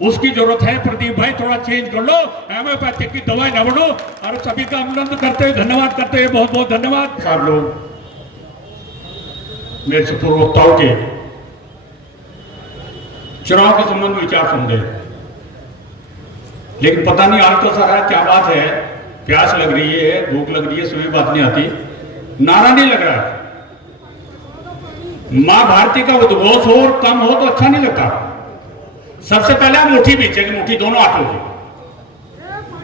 उसकी जरूरत है। प्रदीप भाई थोड़ा चेंज कर लो, होम्योपैथिक की दवाई न बढ़ो। और सभी का अभिनंदन करते हुए धन्यवाद करते हुए बहुत बहुत धन्यवाद। सब लोग मेरे से पूर्ववक्ताओं के चुनाव के संबंध में विचार सुन रहे, लेकिन पता नहीं आज तो सारा क्या बात है, प्यास लग रही है, भूख लग रही है, समझ बात नहीं आती, नारा नहीं लग रहा है। मां भारती का उद्घोष हो और कम हो तो अच्छा नहीं लगता। सबसे पहले मुट्ठी बेचेगी, मुट्ठी दोनों हाथों की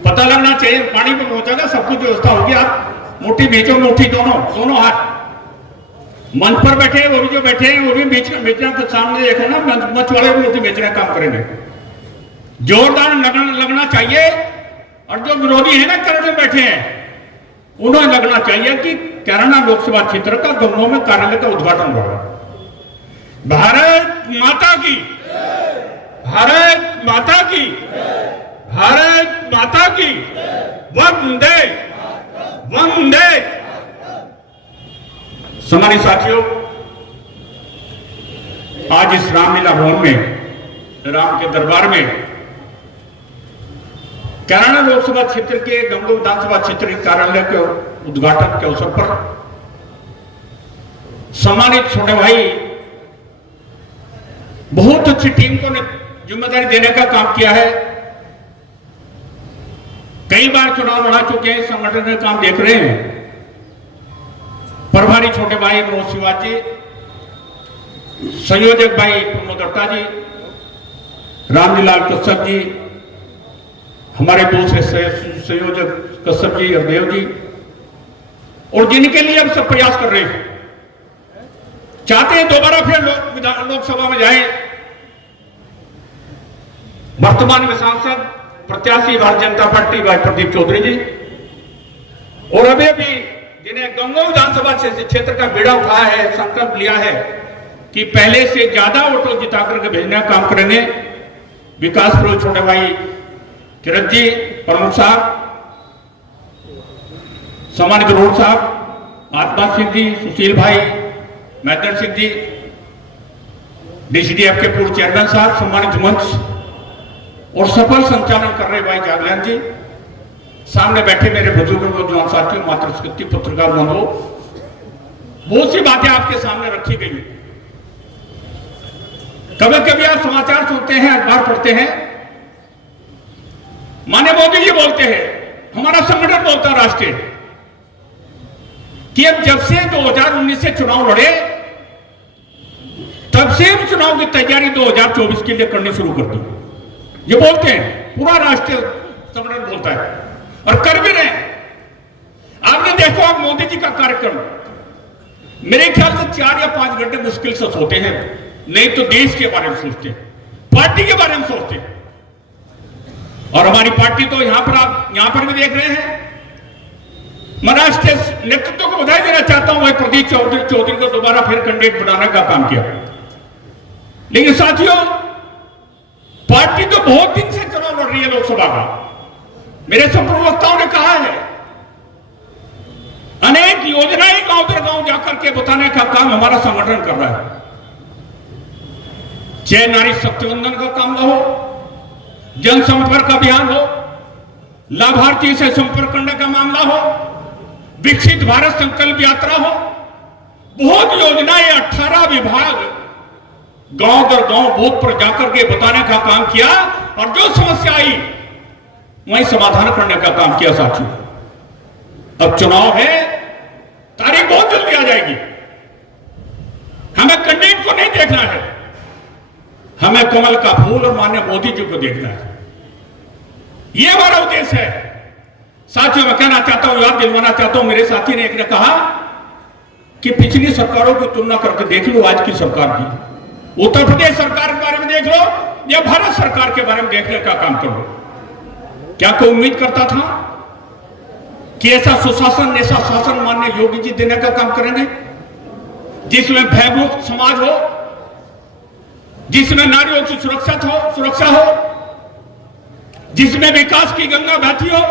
पता लगना चाहिए, पानी पे पहुंचेगा, सब कुछ व्यवस्था होगी, आप मुट्ठी बेचो, मुट्ठी दोनों हाथ। मंच पर बैठे वो भी जो बैठे हैं वो भी बेचना के सामने देखो ना, मंच वाले भी मुट्ठी बेचने का काम करेंगे। जोरदार लगना चाहिए। और जो विरोधी है ना कैरेडा में बैठे हैं, उन्हें लगना चाहिए कि कैराना लोकसभा क्षेत्र का गंगों में कार्यालय का उद्घाटन हुआ। भारत माता की, भारत माता की, भारत माता की, वंदे वंदे। सम्मानित साथियों, आज इस रामलीला भवन में, राम के दरबार में, कैराना लोकसभा क्षेत्र के गंगों विधानसभा क्षेत्र के कार्यालय के उद्घाटन के अवसर पर सम्मानित छोटे भाई बहुत अच्छी टीम को जिम्मेदारी देने का काम किया है। कई बार चुनाव लड़ा चुके हैं, संगठन का काम देख रहे हैं। प्रभारी छोटे भाई मनोज शिवाजी, संयोजक भाई प्रमोद दत्ता जी, रामलीला कश्यप जी, हमारे दूसरे संयोजक कश्यप जी और देव जी, और जिनके लिए हम सब प्रयास कर रहे हैं, चाहते हैं दोबारा फिर लोकसभा में जाएं। वर्तमान में सांसद प्रत्याशी भारतीय जनता पार्टी भाई प्रदीप चौधरी जी, और अभी अभी जिन्हें गंगों विधानसभा क्षेत्र का बेड़ा उठाया है, संकल्प लिया है कि पहले से ज्यादा वोटों जिता करके भेजने का काम करेंगे, विकास पुरोहित छोटे भाई किरण जी, प्रमुख साहब, सम्मानित रोड साहब, आत्मा सिंह जी, सुशील भाई, मैदन सिंह जी, डीसीडीएफ के पूर्व चेयरमैन साहब, सम्मानित मंच और सफल संचालन कर रहे भाई जागलान जी, सामने बैठे मेरे बुजुर्गों नौजवान साथियों, मातृशक्ति पत्रकार बंधुओं, बहुत सी बातें आपके सामने रखी गई। कभी कभी आप समाचार सुनते हैं, अखबार पढ़ते हैं, माननीय मोदी जी बोलते हैं, हमारा संगठन बोलता है राष्ट्रीय, कि अब जब से 2019 से चुनाव लड़े तब से हम चुनाव की तैयारी 2024 के लिए करनी शुरू कर दी। ये बोलते हैं, पूरा राष्ट्रीय संगठन बोलता है और कर भी रहे। आपने देखो आप मोदी जी का कार्यक्रम, मेरे ख्याल से 4 या 5 घंटे मुश्किल से सोते हैं, नहीं तो देश के बारे में सोचते हैं, पार्टी के बारे में सोचते हैं। और हमारी पार्टी तो यहां पर आप यहां पर भी देख रहे हैं। मैं राष्ट्रीय नेतृत्व को बधाई देना चाहता हूं, भाई प्रदीप चौधरी को दोबारा फिर कैंडिडेट बनाने का काम किया। लेकिन साथियों, पार्टी तो बहुत दिन से चुनाव लड़ रही है लोकसभा का। मेरे सब प्रवक्ताओं ने कहा है, अनेक योजनाएं गांव दर गांव जाकर के बताने का काम हमारा संगठन कर रहा है। चाहे नारी शक्तिवंदन का काम हो, जनसंपर्क अभियान हो, लाभार्थी से संपर्क करने का मामला हो, विकसित भारत संकल्प यात्रा हो, बहुत योजनाएं 18 विभाग गांव दर गांव बूथ पर जाकर के बताने का काम किया और जो समस्या आई वहीं समाधान करने का काम किया। साथियों, अब चुनाव है, तारीख बहुत जल्दी आ जाएगी। हमें कैंडिडेट को नहीं देखना है, हमें कमल का फूल और माननीय मोदी जी को देखना है। यह हमारा उद्देश्य है। साथियों, मैं कहना चाहता हूं, याद दिलवाना चाहता हूं, मेरे साथी ने एक ने कहा कि पिछली सरकारों की तुलना करके देख लो आज की सरकार की, उत्तर प्रदेश सरकार के बारे में देख लो या भारत सरकार के बारे में देखने का काम कर लो। क्या कोई उम्मीद करता था कि ऐसा सुशासन, ऐसा शासन माननीय योगी जी देने का काम करेंगे, जिसमें भयमुक्त समाज हो, जिसमें नारियों की सुरक्षा हो, जिसमें विकास की गंगा बहती हो,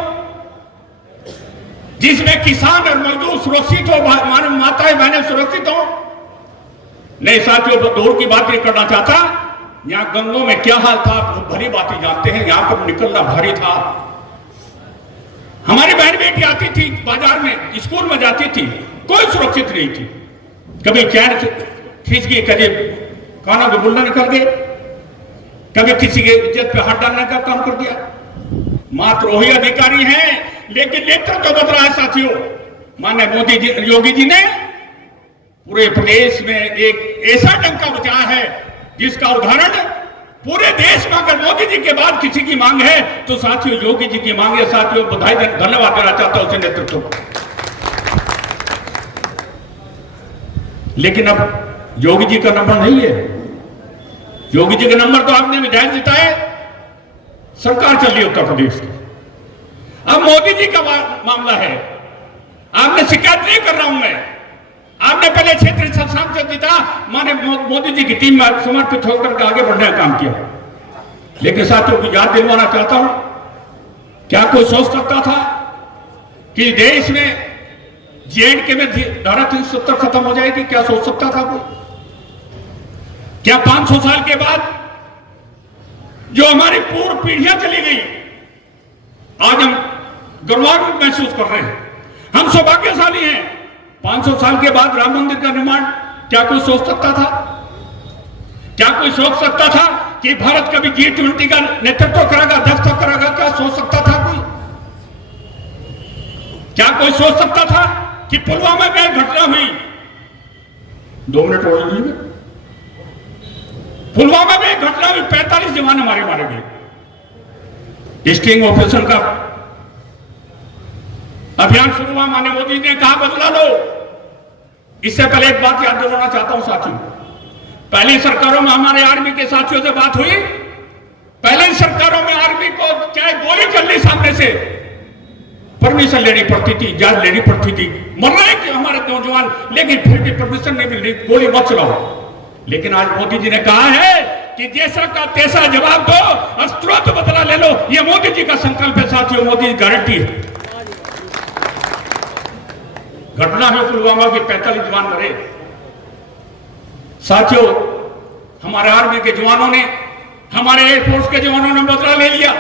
जिसमें किसान और मजदूर सुरक्षित हो, माताएं बहनें सुरक्षित हो। नहीं साथियों, तो दौर की बात नहीं करना चाहता, यहाँ गंगों में क्या हाल था आप भली बातें जानते हैं। यहाँ पर निकलना भारी था। हमारी बहन बेटी आती थी बाजार में, स्कूल में जाती थी, कोई सुरक्षित नहीं थी। कभी चैन खींच गई, कभी कानों के बुल्ला निकल गए, कभी किसी के इज्जत पे हाथ डालने का काम कर दिया। मात्र वही अधिकारी हैं, लेकिन नेतृत्व तो बदला है साथियों। माननीय मोदी जी, योगी जी ने पूरे प्रदेश में एक ऐसा डंका बजाया है जिसका उदाहरण पूरे देश में अगर मोदी जी के बाद किसी की मांग है तो साथियों योगी जी की मांग है। साथियों बधाई धन्यवाद देना चाहता हूं उसे नेतृत्व को। लेकिन अब योगी जी का नंबर नहीं है। योगी जी का नंबर तो आपने विधायक जिताए, सरकार चल रही है उत्तर प्रदेश की। अब मोदी जी का मामला है। आपने शिकायत नहीं कर रहा हूं मैं, आपने पहले क्षेत्रीय सांसद जीता, माने मोदी जी की टीम में समर्पित होकर आगे बढ़ने का काम किया। लेकिन साथियों को याद दिलवाना चाहता हूं, क्या कोई सोच सकता था कि देश में जेएंडके में धारा 370 खत्म हो जाएगी? क्या सोच सकता था कोई? क्या 500 साल के बाद जो हमारी पूर्व पीढ़ियां चली गई, आज हम गौरवान्वित महसूस कर रहे हैं, हम सौभाग्यशाली हैं। 500 साल के बाद राम मंदिर का निर्माण क्या कोई सोच सकता था? क्या कोई सोच सकता था कि भारत कभी G20 का नेतृत्व करेगा, अध्यक्षता करेगा? क्या सोच सकता था कोई? क्या कोई सोच सकता था कि पुलवामा में एक घटना हुई? 2 मिनट और लीजिए। पुलवामा में एक घटना हुई, 45 जवान हमारे मारे गए। स्टिंग ऑपरेशन का अभियान शुरू हुआ, माननीय मोदी ने कहा बदला लो। इससे पहले एक बात याद दिलाना चाहता हूं साथियों, पहली सरकारों में हमारे आर्मी के साथियों से बात हुई। पहले सरकारों में आर्मी को चाहे गोली चल रही सामने से परमिशन लेनी पड़ती थी, इजाजत लेनी पड़ती थी। मर रहे कि हमारे नौजवान, लेकिन फिर भी परमिशन नहीं मिल रही, गोली मत चलाओ। लेकिन आज मोदी जी ने कहा है कि जैसा का तैसा जवाब दो, अस्त्रों तो बदला ले लो। ये मोदी जी का संकल्प है साथियों, मोदी जी गारंटी है। घटना है पुलवामा के 45 जवान मरे। साथियों हमारे आर्मी के जवानों ने, हमारे एयरफोर्स के जवानों ने बदला ले लिया।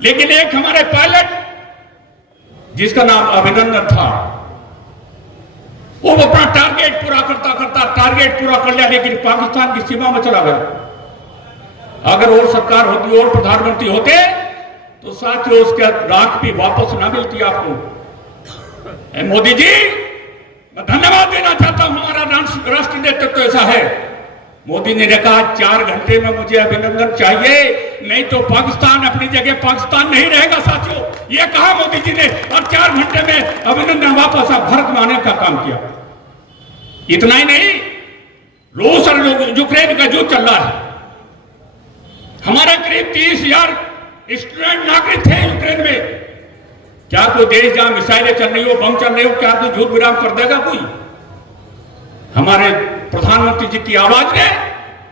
लेकिन एक हमारे पायलट जिसका नाम अभिनंदन था, वो अपना टारगेट पूरा करता करता टारगेट पूरा कर लिया, लेकिन पाकिस्तान की सीमा में चला गया। अगर और सरकार होती और प्रधानमंत्री होते तो साथियों उसके राख भी वापस ना मिलती आपको। मोदी जी मैं धन्यवाद देना चाहता हूं, हमारा राष्ट्रीय नेतृत्व ऐसा है। मोदी ने कहा 4 घंटे में मुझे अभिनंदन चाहिए, नहीं तो पाकिस्तान अपनी जगह पाकिस्तान नहीं रहेगा। साथियों ये कहा मोदी जी ने, और 4 घंटे में अभिनंदन वापस भारत में आने का काम किया। इतना ही नहीं, रूस और यूक्रेन का युद्ध चल रहा है। हमारे करीब 30,000 स्टूडेंट नागरिक थे यूक्रेन में। क्या कोई देश जहां मिसाइलें चल रही हो, बम चल रहे हो, क्या कोई युद्ध विराम कर देगा कोई? हमारे प्रधानमंत्री जी की आवाज ने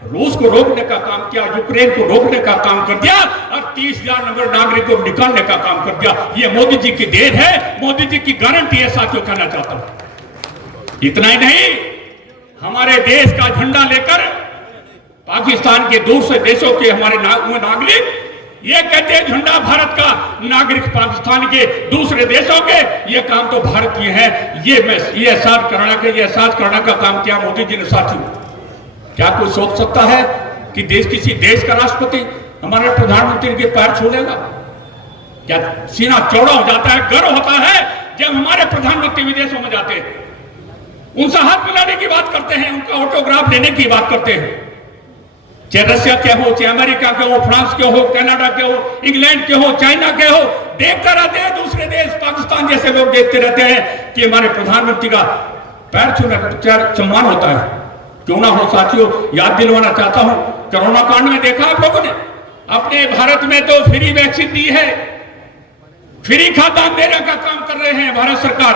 रूस को रोकने का काम किया, यूक्रेन को रोकने का काम कर दिया, और 30,000 नागरिकों को निकालने का काम कर दिया। ये मोदी जी की देन है, मोदी जी की गारंटी है साथियों, कहना चाहता हूं। इतना ही नहीं, हमारे देश का झंडा लेकर पाकिस्तान के दूसरे देशों के हमारे नागरिक ये कहते हैं झंडा भारत का, नागरिक पाकिस्तान के, दूसरे देशों के, ये काम तो भारत की है। ये एहसास करने का काम किया मोदी जी ने। साथियों क्या कोई सोच सकता है कि किसी देश का राष्ट्रपति हमारे प्रधानमंत्री के पैर छू लेगा? क्या सीना चौड़ा हो जाता है, गर्व होता है जब हमारे प्रधानमंत्री विदेशों में जाते हैं, उनसे हाथ मिलाने की बात करते हैं, उनका ऑटोग्राफ लेने की बात करते हैं। चाहे रशिया के हो, चाहे अमेरिका के हो, फ्रांस के हो, कनाडा के हो, इंग्लैंड के हो, चाइना के हो, देखते रहते हैं दूसरे देश, पाकिस्तान जैसे लोग देखते रहते हैं कि हमारे प्रधानमंत्री का पैर छूने का सम्मान होता है। क्यों ना हो साथियों, याद दिलवाना चाहता हूं, कोरोना कांड में देखा आप लोगों ने, अपने भारत में तो फ्री वैक्सीन दी है, फ्री खाद्यान्न देने का काम कर रहे हैं भारत सरकार।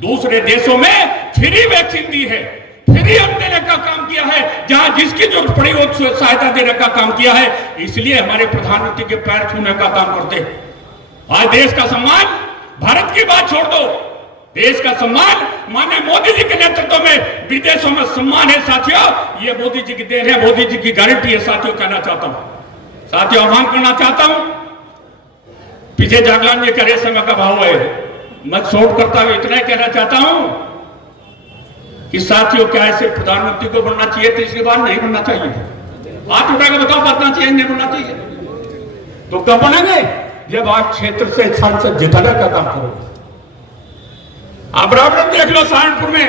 दूसरे देशों में फ्री वैक्सीन दी है, फ्री अन्न देने का काम किया है, जहां जिसकी जरूरत पड़ी वो सहायता देने का काम किया है। इसलिए हमारे प्रधानमंत्री के पैर छूने का काम करते हैं। आज देश का सम्मान, भारत की बात छोड़ दो, देश का सम्मान माननीय मोदी जी के नेतृत्व में विदेशों में सम्मान है साथियों। ये मोदी जी की देन है, मोदी जी की गारंटी है साथियों, कहना चाहता हूं। साथियों आह्वान करना चाहता हूं, पीछे जागलान जी करे समय का भाव है, मैं शॉर्ट करता हुआ इतना ही कहना चाहता हूं कि साथियों क्या ऐसे प्रधानमंत्री को बनना चाहिए, तीसरी बार नहीं बनना चाहिए। हाथ उठाकर बताओ बनना चाहिए नहीं बनना चाहिए? तो कब बनेंगे? जब आप क्षेत्र से सांसद जिताने का काम करोगे। आप बराबर देख लो सहारनपुर में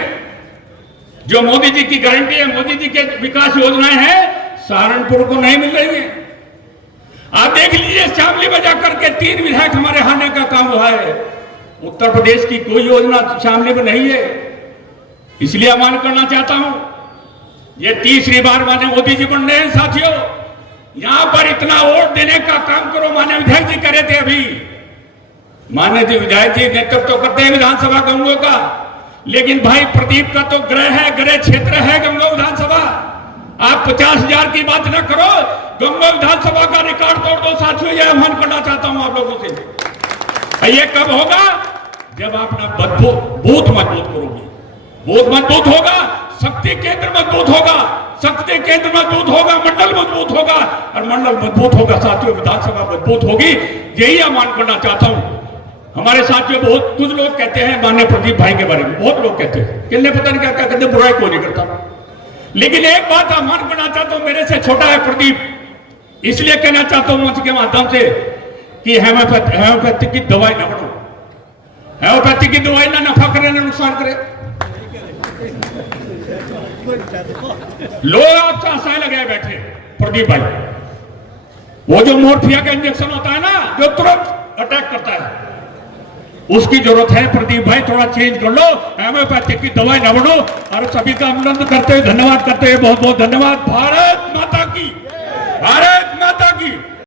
जो मोदी जी की गारंटी है, मोदी जी के विकास योजनाएं हैं, सहारनपुर को नहीं मिल रही है। आप देख लीजिए शामली में जाकर के 3 विधायक हमारे हारने का काम हुआ है। उत्तर प्रदेश की कोई योजना शामली में नहीं है। इसलिए आह्वान करना चाहता हूं, ये तीसरी बार माननीय मोदी जी बन रहे हैं साथियों। यहां पर इतना वोट देने का काम करो। माननीय विधायक जी करे थे अभी, माननीय जी विधायक जी नेतृत्व करते हैं विधानसभा गंगो का, लेकिन भाई प्रदीप का तो गृह है, गृह क्षेत्र है गंगो विधानसभा। आप 50,000 की बात न करो, गंगो विधानसभा का रिकॉर्ड तोड़ दो साथियों। यह आह्वान करना चाहता हूं आप लोगों से। ये कब होगा? जब आप अपना बूथ मजबूत करोगे, बूथ मजबूत होगा, शक्ति केंद्र मजबूत होगा, शक्ति केंद्र मजबूत होगा, मंडल मजबूत होगा, और मंडल मजबूत होगा साथियों, विधानसभा मजबूत होगी। यही आह्वान करना चाहता हूं। हमारे साथियों बहुत कुछ लोग कहते हैं माननीय प्रदीप भाई के बारे में, बहुत लोग कहते हैं, किन्ने पता नहीं क्या क्या कहते, बुराई कोई नहीं करता। लेकिन एक बात आह्वान करना चाहता हूं, मेरे से छोटा है प्रदीप, इसलिए कहना चाहता हूं मंच के माध्यम से कि हेमोपैथी की दवाई ना बढ़ो, हेमोपैथी की दवाई ना नफा करे ना नुकसान करे। लोग आपसे आशाएं लगाए बैठे प्रदीप भाई, वो जो मोर्फिया का इंजेक्शन होता है ना जो तुरंत अटैक करता है, उसकी जरूरत है प्रदीप भाई, थोड़ा चेंज कर लो, हेमोपैथिक की दवाई न बढ़ो। और सभी का अभिनंदन करते हुए धन्यवाद करते हुए बहुत बहुत धन्यवाद। भारत माता की, भारत